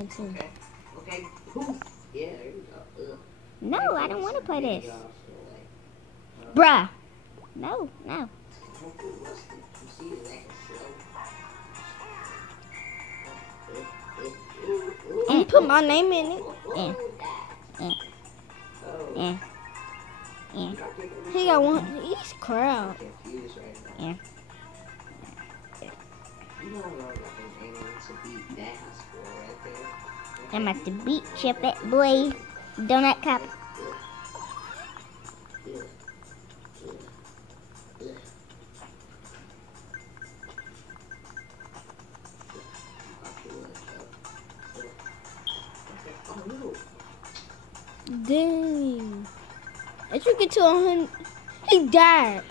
in too. Okay. Okay. Poof. Yeah, there you go. Ugh. No, I don't want to play this. Bruh. No, no. I'm put my name in it. He got one. He's crowd. Yeah. I'm at the beach, chip it, boy. Donut cup. Dang. As you get to 100, he died.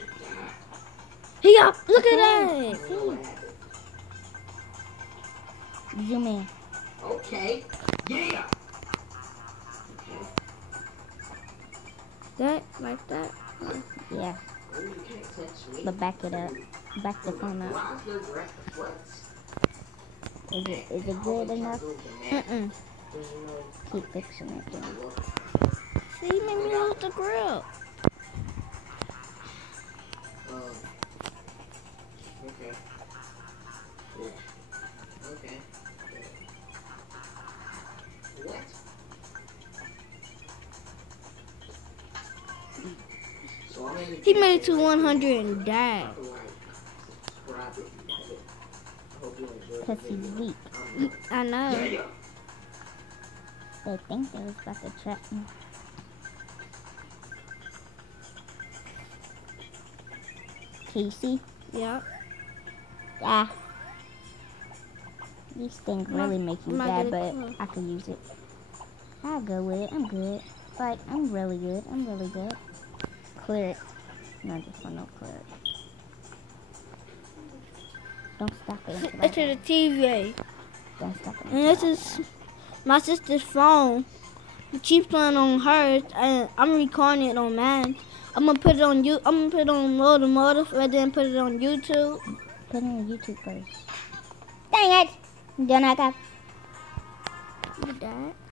He got, look at that. Zoom in. Okay. Yeah. That, like that. Yeah. But back it up. Back the phone up. Is it good enough? Keep fixing it then. See, you made me lose the grill. Okay. Okay. What? He made it to 100 and died. Because he's weak. I know. They think they was about to trap me. Can you see? Yeah. Yeah. These things really make you bad, but I can use it. I'll go with it. I'm good. Like, I'm really good. I'm really good. Clear it. No, just want to clear it. Don't stop it. It's to the TV. Don't stop it. And this is my sister's phone. She's playing on hers, and I'm recording it on mine. I'm gonna put it on you. I'm gonna put it on Motive, and then put it on YouTube. Put it on YouTube first. Dang it! Don't I got? You died.